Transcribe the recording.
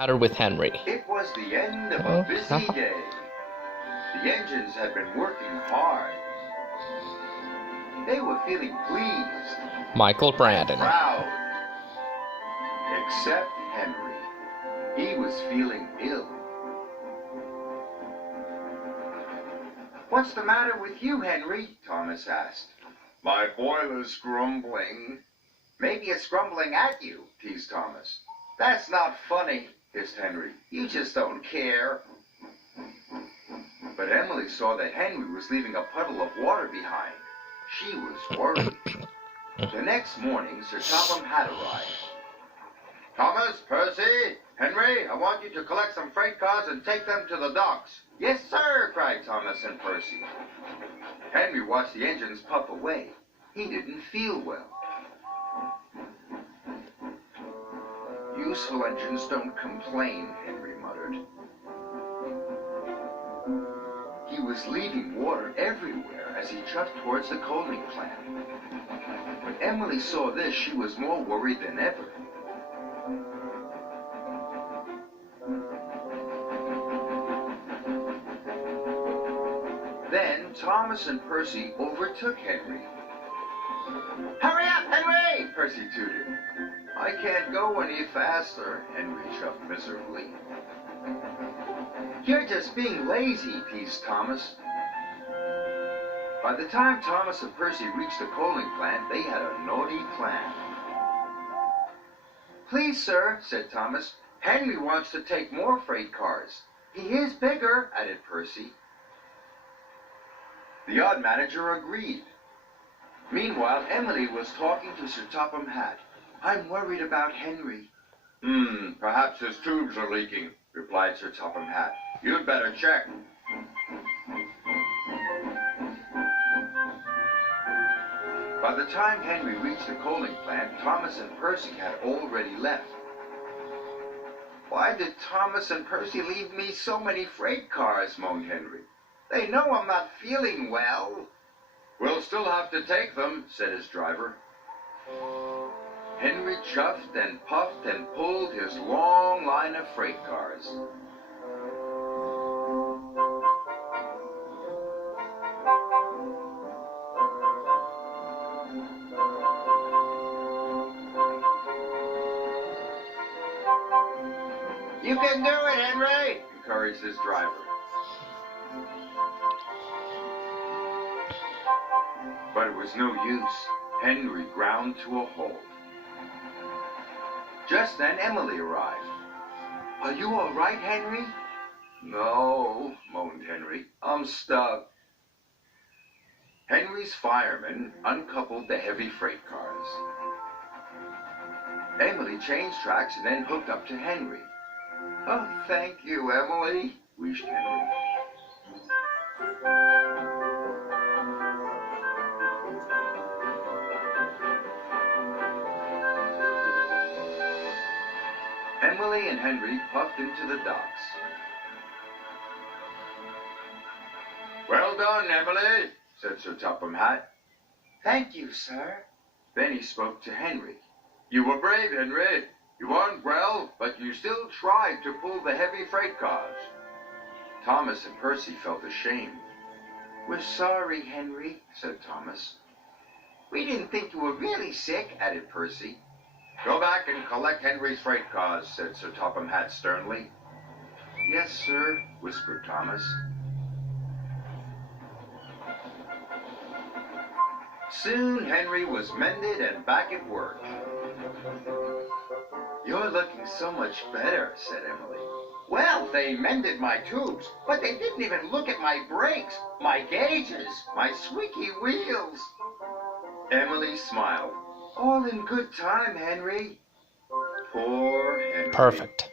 matter with Henry? It was the end of a busy day. The engines had been working hard. They were feeling pleased. Michael Brandon. Proud. Except Henry. He was feeling ill. "What's the matter with you, Henry?" Thomas asked. "My boiler's grumbling." "Maybe it's grumbling at you," teased Thomas. "That's not funny," hissed Henry. "You just don't care." But Emily saw that Henry was leaving a puddle of water behind. She was worried. The next morning, Sir Topham Hatt arrived. "Thomas, Percy, Henry, I want you to collect some freight cars and take them to the docks." "Yes, sir," cried Thomas and Percy. Henry watched the engines puff away. He didn't feel well. "Useful engines don't complain," Henry muttered. He was leaving water everywhere as he chuffed towards the coaling plant. When Emily saw this, she was more worried than ever. Then Thomas and Percy overtook Henry. "Hurry up, Henry!" Percy tooted. "I can't go any faster," Henry chuffed miserably. "You're just being lazy," teased Thomas. By the time Thomas and Percy reached the coaling plant, they had a naughty plan. "Please, sir," said Thomas, "Henry wants to take more freight cars." "He is bigger," added Percy. The yard manager agreed. Meanwhile, Emily was talking to Sir Topham Hatt. "I'm worried about Henry." Perhaps his tubes are leaking," replied Sir Topham Hatt. "You'd better check." By the time Henry reached the coaling plant, Thomas and Percy had already left. "Why did Thomas and Percy leave me so many freight cars?" moaned Henry. "They know I'm not feeling well." "We'll still have to take them," said his driver. Henry chuffed and puffed and pulled his long line of freight cars. "You can do it, Henry," encouraged his driver. But it was no use. Henry ground to a halt. Just then Emily arrived. "Are you all right, Henry?" "No," moaned Henry. "I'm stuck." Henry's firemen uncoupled the heavy freight cars. Emily changed tracks and then hooked up to Henry. "Oh, thank you, Emily," wished Henry. Emily and Henry puffed into the docks. "Well done, Emily," said Sir Topham Hatt. "Thank you, sir." Then he spoke to Henry. "You were brave, Henry. You weren't well, but you still tried to pull the heavy freight cars." Thomas and Percy felt ashamed. "We're sorry, Henry," said Thomas. "We didn't think you were really sick," added Percy. "Go back and collect Henry's freight cars," said Sir Topham Hatt sternly. "Yes, sir," whispered Thomas. Soon Henry was mended and back at work. "You're looking so much better," said Emily. "Well, they mended my tubes, but they didn't even look at my brakes, my gauges, my squeaky wheels." Emily smiled. "All in good time, Henry." Poor Henry. Perfect.